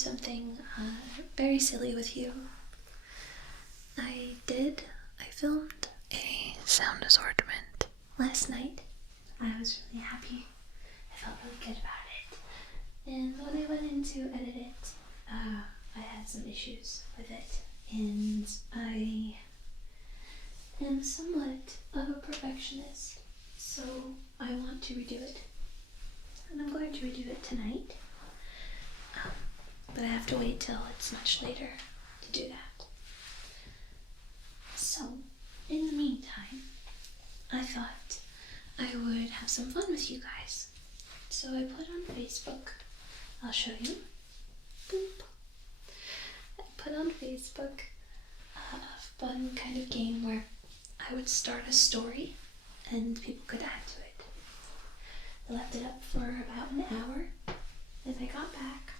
something very silly with you. I filmed a sound assortment last night. I was really happy. I felt really good about it. And when I went in to edit it, I had some issues with it. And I am somewhat of a perfectionist, so I want to redo it. And I'm going to redo it tonight. But I have to wait till it's much later to do that. So, in the meantime, I thought I would have some fun with you guys. So I put on Facebook, I'll show you. Boop. I put on Facebook a fun kind of game where I would start a story and people could add to it. I left it up for about an hour, and I got back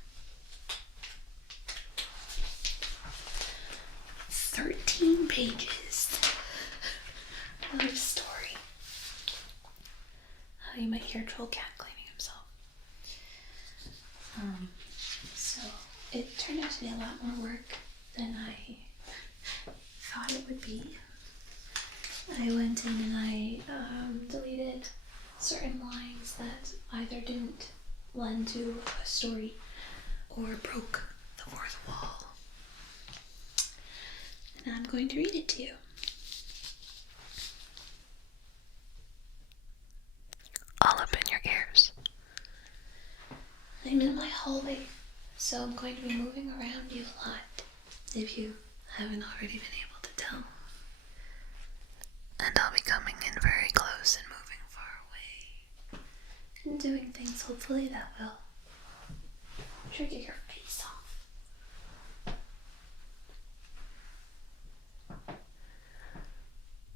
13 pages of story. You might hear Troll Cat cleaning himself. So it turned out to be a lot more work than I thought it would be. I went in and I deleted certain lines that either didn't lend to a story or broke the fourth wall. And I'm going to read it to you. All up in your ears. I'm in my hallway, so I'm going to be moving around you a lot, if you haven't already been able to tell. And I'll be coming in very close and moving far away. And doing things, hopefully, that will trigger your face off.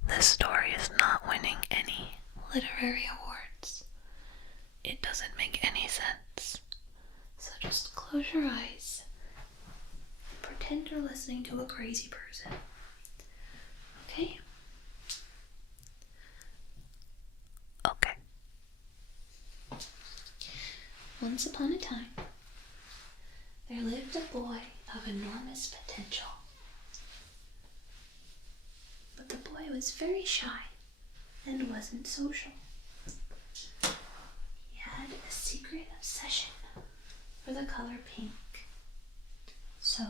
This story is not winning any literary awards. It doesn't make any sense. So just close your eyes and pretend you're listening to a crazy person. Okay? Okay. Once upon a time, there lived a boy of enormous potential. But the boy was very shy and wasn't social. He had a secret obsession for the color pink. So,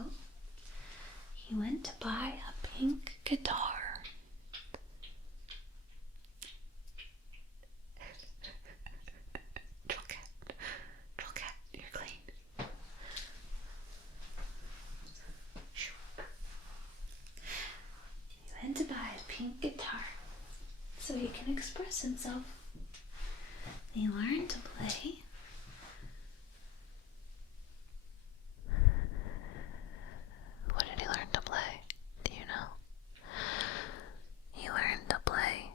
he went to buy a pink guitar. Troll cat, you're clean. He went to buy a pink guitar so he can express himself. He learned to play. What did he learn to play? Do you know? He learned to play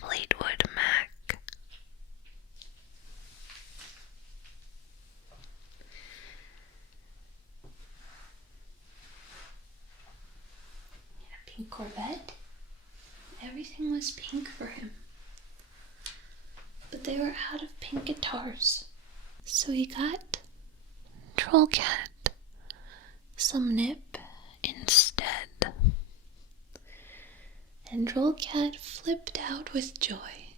Fleetwood Mac. He had a pink Corvette. Everything was pink for him. But they were out of pink guitars. So he got Troll Cat some nip instead. And Troll Cat flipped out with joy.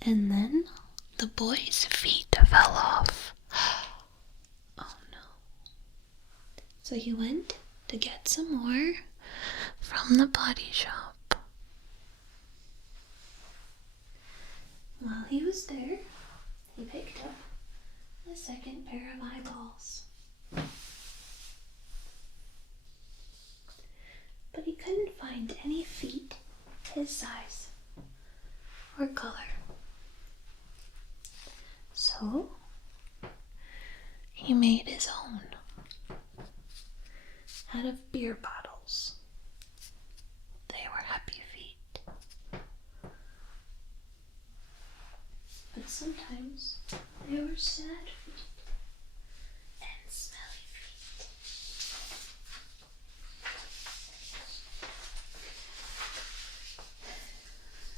And then the boy's feet fell off. Oh no. So he went to get some more from the body shop. While he was there, he picked up a second pair of eyeballs. But he couldn't find any feet his size or color. So, he made his own out of beer bottles. They were happy feet. But sometimes they were sad feet and smelly feet.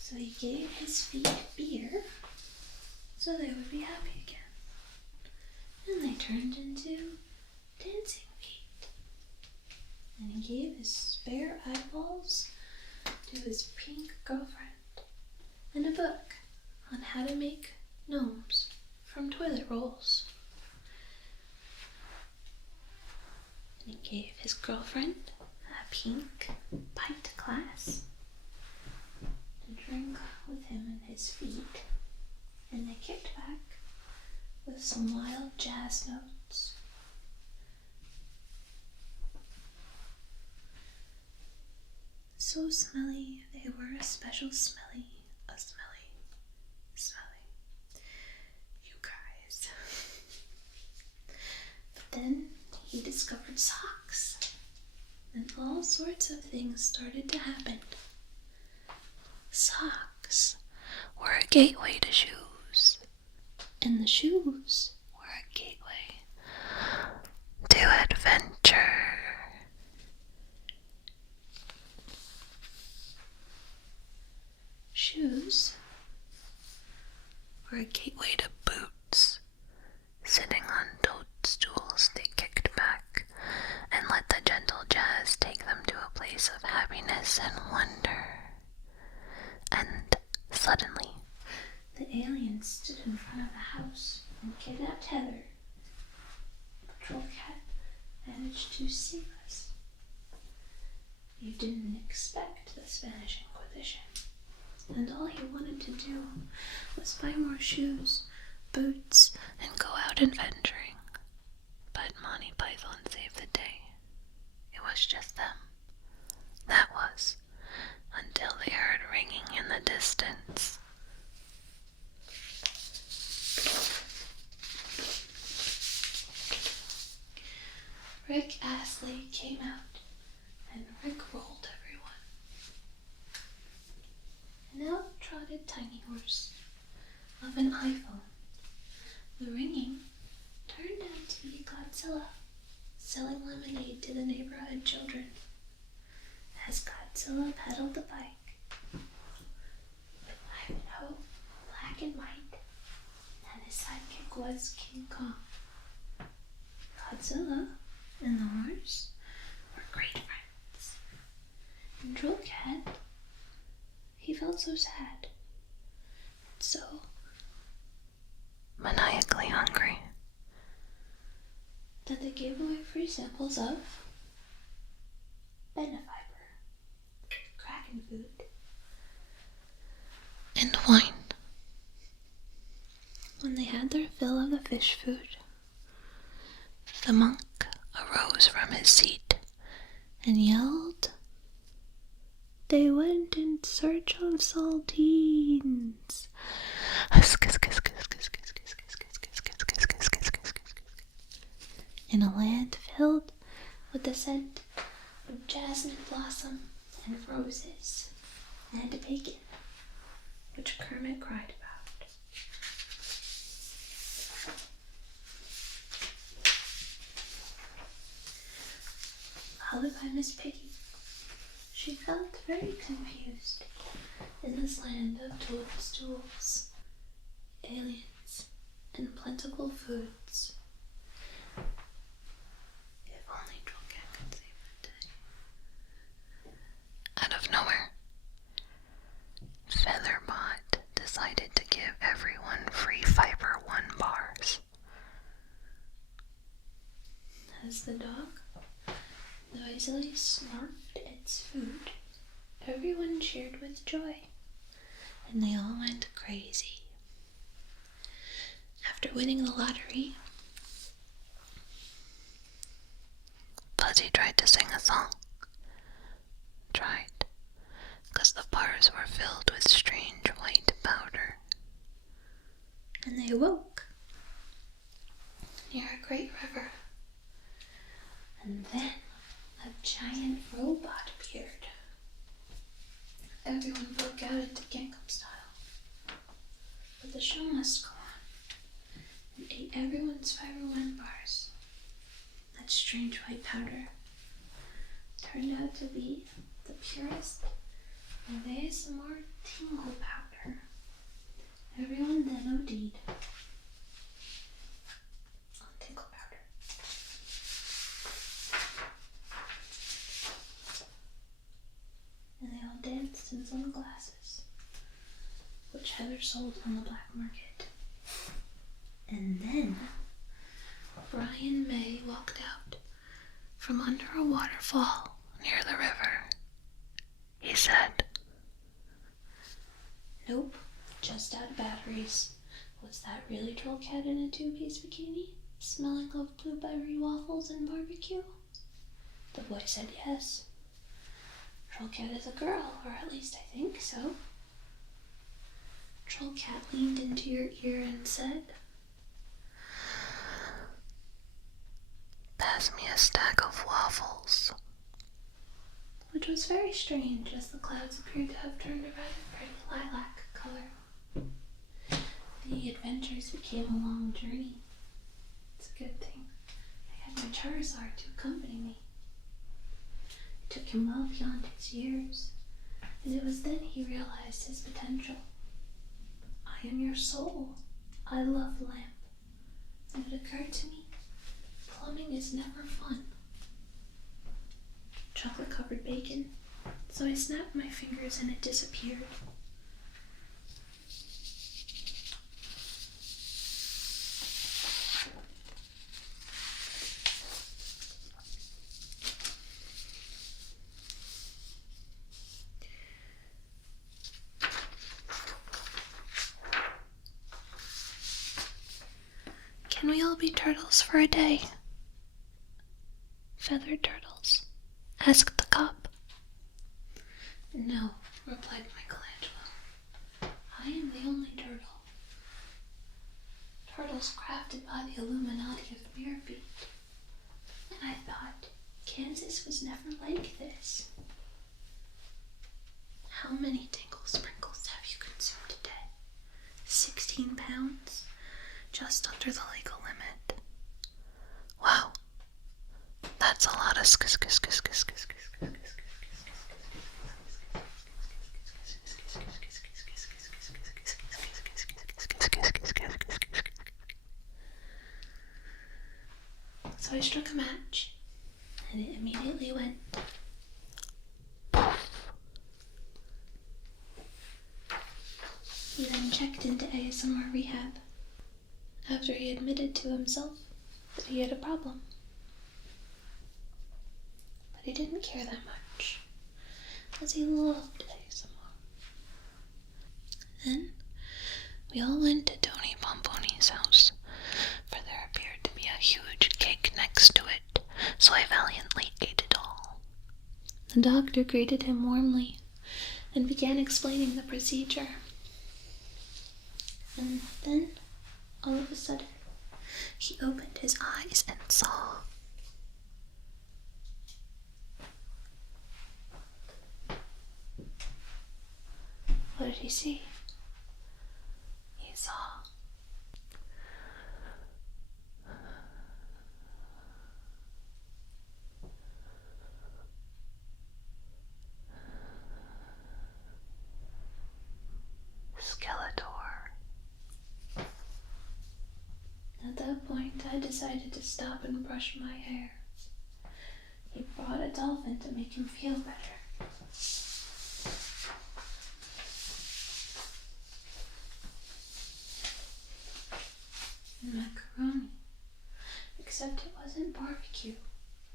So he gave his feet beer so they would be happy again. and they turned into dancing feet. And he gave his spare eyeballs to his pink girlfriend and a book on how to make gnomes from toilet rolls. And he gave his girlfriend a pink pint glass to drink with him and his feet. And they kicked back with some wild jazz notes. So smelly, they were a special smelly. You guys. But then he discovered socks, and all sorts of things started to happen. Socks were a gateway to shoes, and the shoes were a gateway to adventure. Shoes were a gateway to boots. Sitting on toadstools, they kicked back and let the gentle jazz take them to a place of happiness and wonder. And suddenly, the alien stood in front of the house and kidnapped Heather. Patrol Cat managed to save us. You didn't expect the Spanish Inquisition, and all he wanted to do was buy more shoes, boots, and go out adventuring. But Monty Python saved the day. It was just them. That was, until they heard ringing in the distance. Rick Astley came out, and Rick rolled everyone. And out trotted Tiny Horse of an iPhone. The ringing turned out to be Godzilla, selling lemonade to the neighborhood children. As Godzilla pedaled the bike, with Ivanhoe, black and white, and his sidekick was King Kong. Godzilla and the horse were great friends. And Droll Cat, he felt so sad, so maniacally hungry, that they gave away free samples of Benefiber, Kraken food, and wine. When they had their fill of the fish food, the monk arose from his seat and yelled, "They went in search of saltines." In a land filled with the scent of jasmine blossom and roses and bacon, which Kermit cried about. Followed by Miss Piggy, she felt very confused in this land of toadstools, aliens, and plentiful foods. If only Droll Cat could save the day. Out of nowhere, Featherbot decided to give everyone free Fiber 1 bars. As the dog noisily snarfed its food, everyone cheered with joy, and they all went crazy. After winning the lottery, Fuzzy tried to sing a song. Tried, 'cause the bars were filled with strange white powder. And they awoke near a great river. And then a giant robot appeared. Everyone broke out into Gangnam Style. But the show must go on, and ate everyone's Fiber 1 bars. That strange white powder turned out to be the purest of ASMR tingle powder. Everyone then OD'd. and sunglasses, which Heather sold on the black market. And then Brian May walked out from under a waterfall near the river. He said, "Nope, just out of batteries. Was that really Trollcat in a two-piece bikini, smelling of blueberry waffles and barbecue?" The boy said yes. Trollcat is a girl, or at least I think so. Trollcat leaned into your ear and said, "Pass me a stack of waffles." Which was very strange, as the clouds appeared to have turned a rather pretty lilac color. The adventures became a long journey. It's a good thing I had my Charizard to accompany me. It took him well beyond his years, and it was then he realized his potential. "I am your soul. I love lamp." And it occurred to me, plumbing is never fun. Chocolate-covered bacon, so I snapped my fingers and it disappeared. "Can we all be turtles for a day?" "Feathered turtles?" asked the cop. "No," replied Michelangelo. "I am the only turtle. Turtles crafted by the Illuminati of Mirrorbeat." And I thought, Kansas was never like this. "How many Dingle Sprinkles have you consumed today?" 16 pounds? Just under the legal limit. Wow. That's a lot of So I struck a match, and it immediately went. He then checked into ASMR rehab, after he admitted to himself that he had a problem. But he didn't care that much, as he loved ASMR. Then we all went to Tony Pomponi's house, for there appeared to be a huge cake next to it, so I valiantly ate it all. The doctor greeted him warmly and began explaining the procedure. And then, all of a sudden, he opened his eyes and saw. What did he see? He saw Skeletor. At that point, I decided to stop and brush my hair. He brought a dolphin to make him feel better. And macaroni. Except it wasn't barbecue,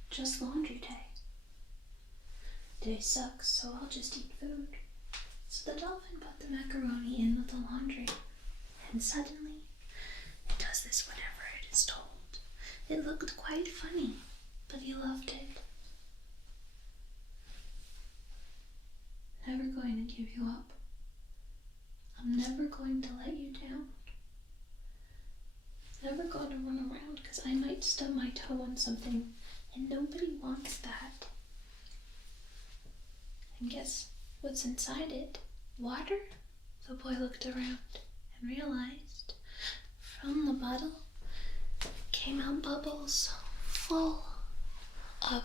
just laundry day. Day sucks, so I'll just eat food. So the dolphin put the macaroni in with the laundry, and suddenly it does this whenever it is told. It looked quite funny, but he loved it. Never going to give you up. I'm never going to let you down. Never going to run around because I might stub my toe on something, and nobody wants that. And guess what's inside it? Water? The boy looked around and realized from the bottle came out bubbles full of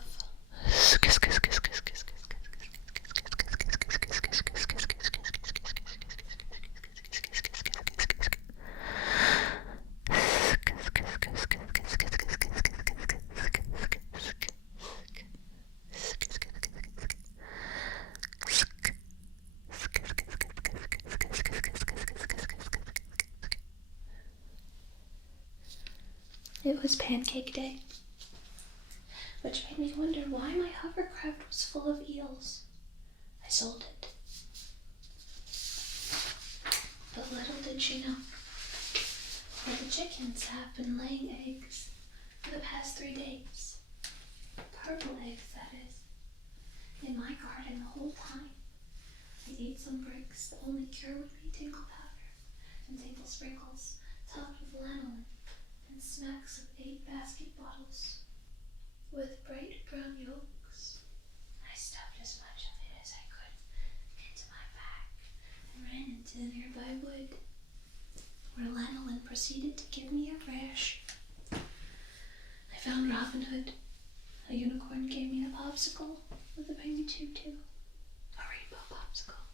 it was pancake day, which made me wonder why my hovercraft was full of eels. I sold it. But little did she know that the chickens have been laying eggs for the past 3 days. Purple eggs, that is. In my garden the whole time. I ate some bricks. The only cure would be tinkle powder and tinkle sprinkles topped with lanolin and smacks of 8 basket bottles with bright brown yolks. I stuffed as much of it as I could into my bag and ran into the nearby wood, where lanolin proceeded to give me a rash. I found Robin Hood. A unicorn gave me a popsicle with a baby tutu, a rainbow popsicle,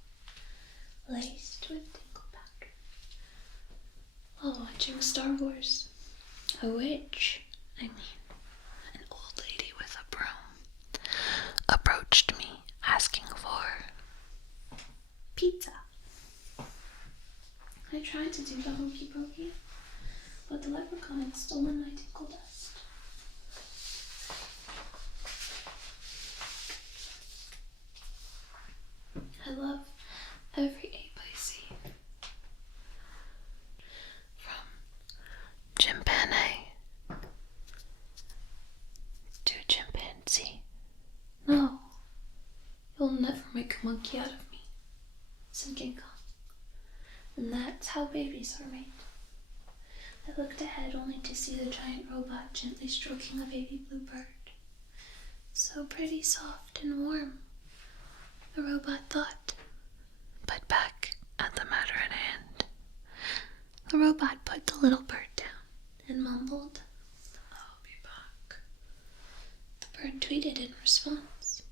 laced with tinkle powder, while watching Star Wars. A witch, an old lady with a broom, approached me asking for pizza. I tried to do the hokey pokey, but the leprechaun had stolen my tinkle dust. I love every ape I see. From chimpanzee to chimpanzee. No, you'll never make a monkey out of me, said King Kong. And that's how babies are made. I looked ahead only to see the giant robot gently stroking a baby bluebird. So pretty, soft, and warm, the robot thought. But back at the matter at hand, the robot put the little bird down and mumbled, "I'll be back." The bird tweeted in response,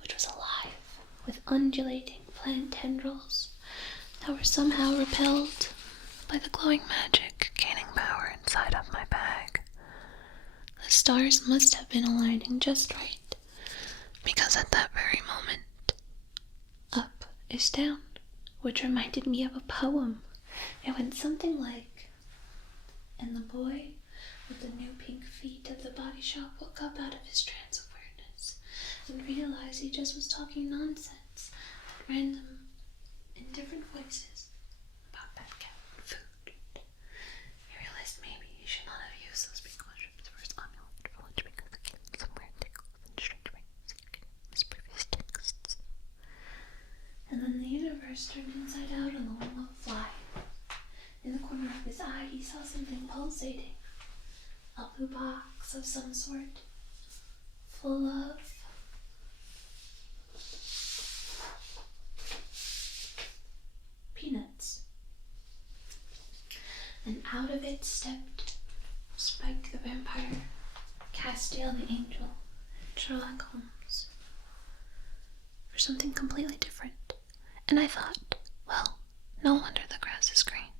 which was alive with undulating plant tendrils that were somehow repelled by the glowing magic gaining power inside of my bag. The stars must have been aligning just right, because at that very moment, up is down, which reminded me of a poem. It went something like, "And the boy with the new pink feet at the body shop woke up out of his trance of awareness and realized he just was talking nonsense at random in different voices about pet cat food. He realized maybe he should not have used those big mushrooms for his amulet for lunch because it gave him some weird tickles and strange rings in his previous texts." And then the universe turned inside out on the one fly. In the corner of his eye, he saw something pulsating. A blue box of some sort, full of peanuts. And out of it stepped Spike the vampire, Castiel the angel, and Sherlock Holmes. For something completely different. And I thought, well, no wonder the grass is green.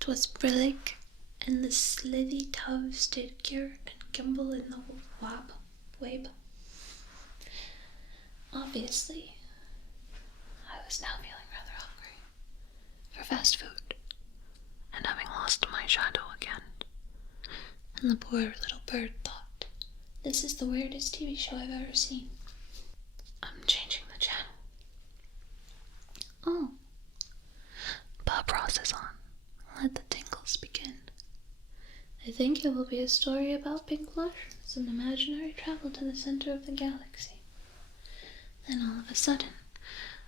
'Twas brillig, and the slithy tuves did gear and gimble in the wabe. Obviously, I was now feeling rather hungry for fast food, and having lost my shadow again. And the poor little bird thought, this is the weirdest TV show I've ever seen. I'm changing the channel. Oh. Bob Ross is on. Let the tingles begin. I think it will be a story about pink mushrooms and imaginary travel to the center of the galaxy. Then all of a sudden,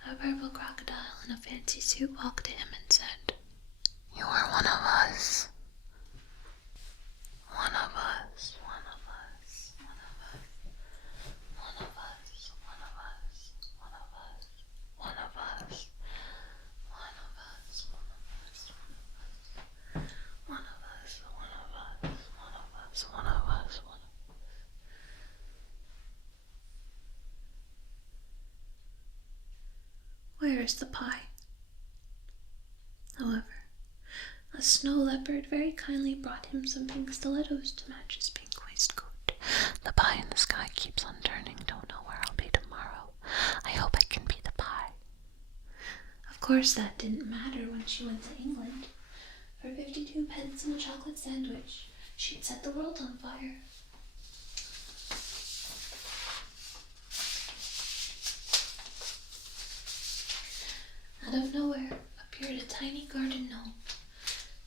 a purple crocodile in a fancy suit walked to him and said, "You are one of us. One of us. One of us. One of us. One of us. One of us. One of us. One of us. One of us. One of us. One of us. One of us. One of us. One of us. Where is the pie?" However, a snow leopard very kindly brought him some pink stilettos to match his pink waistcoat. The pie in the sky keeps on turning. Don't know where I'll be tomorrow. I hope I can be the pie. Of course, that didn't matter when she went to England. For 52 pence and a chocolate sandwich, she'd set the world on fire. Out of nowhere appeared a tiny garden gnome,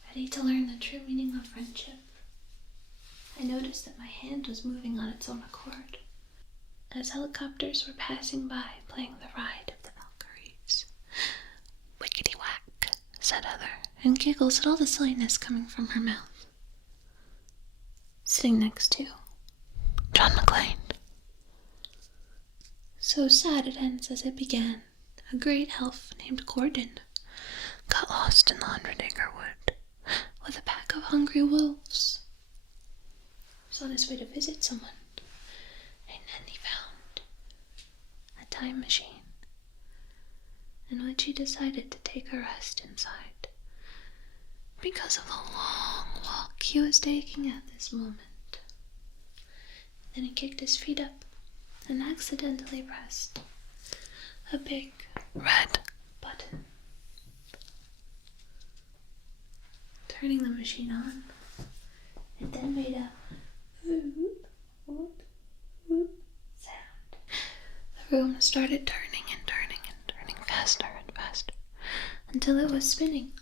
ready to learn the true meaning of friendship. I noticed that my hand was moving on its own accord, as helicopters were passing by playing the ride of the Valkyries. "Wickety whack," said Heather, and giggles at all the silliness coming from her mouth. Sitting next to John McClane. So sad it ends as it began. A great elf named Gordon got lost in the 100-acre wood with a pack of hungry wolves. He was on his way to visit someone, and then he found a time machine in which he decided to take a rest inside because of the long walk he was taking at this moment. Then he kicked his feet up and accidentally pressed a big red button, turning the machine on. It then made a whoop, whoop, whoop sound. The room started turning and turning and turning faster and faster until it was spinning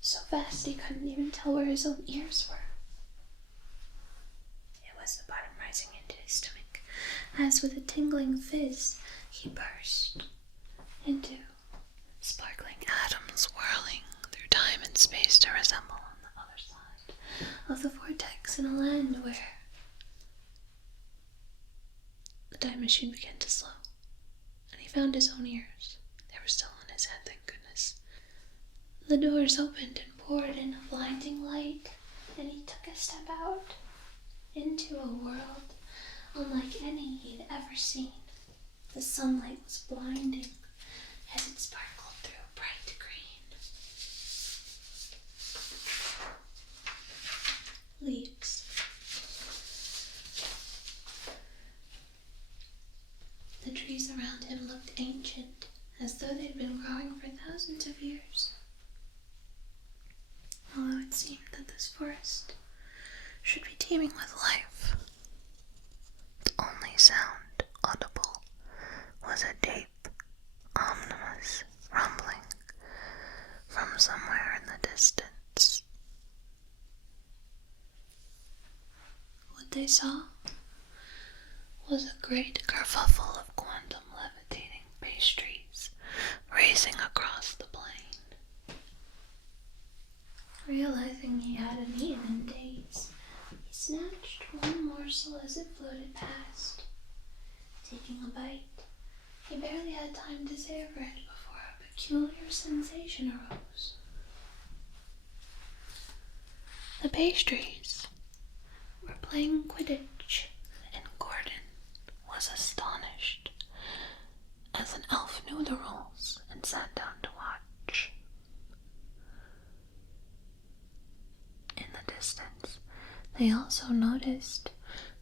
so fast he couldn't even tell where his own ears were. It was the bottom rising into his stomach as with a tingling fizz he burst into sparkling atoms whirling through time and space to resemble on the other side of the vortex in a land where the time machine began to slow, and he found his own ears. They were still on his head, thank goodness. The doors opened and poured in a blinding light, and he took a step out into a world unlike any he'd ever seen. The sunlight was blinding as it sparkled through bright green leaves. The trees around him looked ancient, as though they'd been growing for thousands of years. Although it seemed that this forest should be teeming with life, the only sound audible was a deep, ominous rumbling from somewhere in the distance. What they saw was a great kerfuffle of quantum levitating pastries racing across the plain. Realizing he hadn't eaten in days, he snatched one morsel as it floated past. Taking a bite, he barely had time to savor it before a peculiar sensation arose. The pastries were playing Quidditch, and Gordon was astonished as an elf knew the rules and sat down to watch. In the distance, they also noticed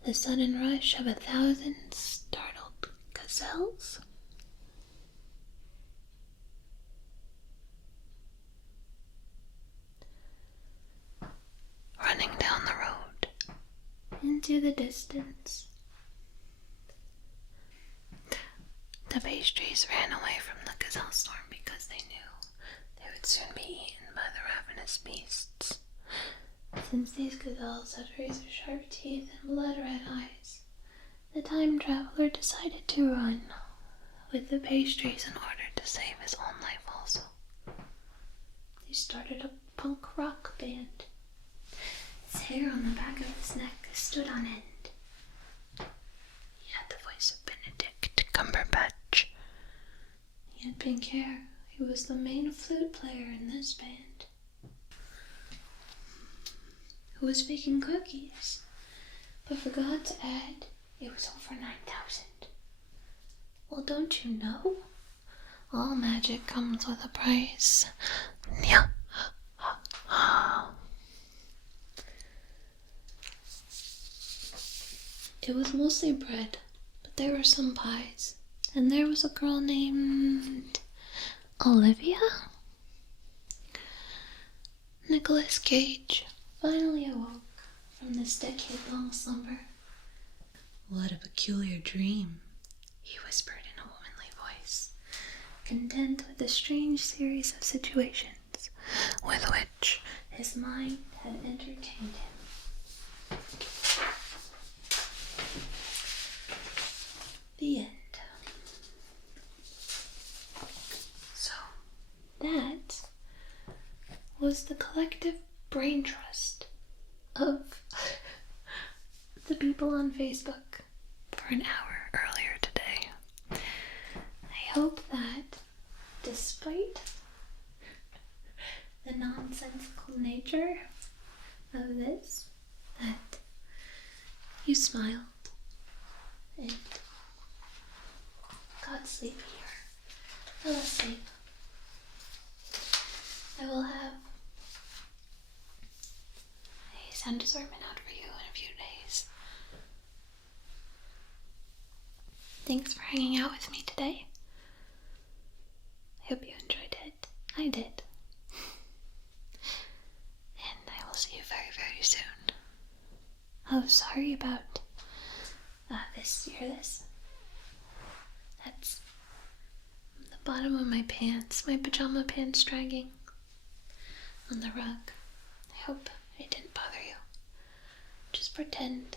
the sudden rush of 1,000 startled gazelles. Running down the road into the distance. The pastries ran away from the gazelle storm because they knew they would soon be eaten by the ravenous beasts. Since these gazelles had razor-sharp teeth and blood-red eyes, the time traveler decided to run with the pastries in order to save his own life also. He started a punk rock band. His hair on the back of his neck stood on end. He had the voice of Benedict Cumberbatch. He had pink hair. He was the main flute player in this band, who was baking cookies, but forgot to add it was over 9,000. Well, don't you know? All magic comes with a price. Nya. It was mostly bread, but there were some pies, and there was a girl named Olivia? Nicolas Cage finally awoke from this decade-long slumber. What a peculiar dream, he whispered in a womanly voice, content with the strange series of situations with which his mind had entertained him. The end. So, that was the collective brain trust of the people on Facebook for an hour earlier today. I hope that despite the nonsensical nature of this, that you smiled and got sleepy or fell asleep. I will have a sound assortment out for you in a few days. Thanks for hanging out with me today. I hope you enjoyed it. I did. And I will see you very, very soon. Oh, sorry about this. You hear this? That's the bottom of my pants, my pajama pants dragging on the rug. I hope it didn't bother you. Just pretend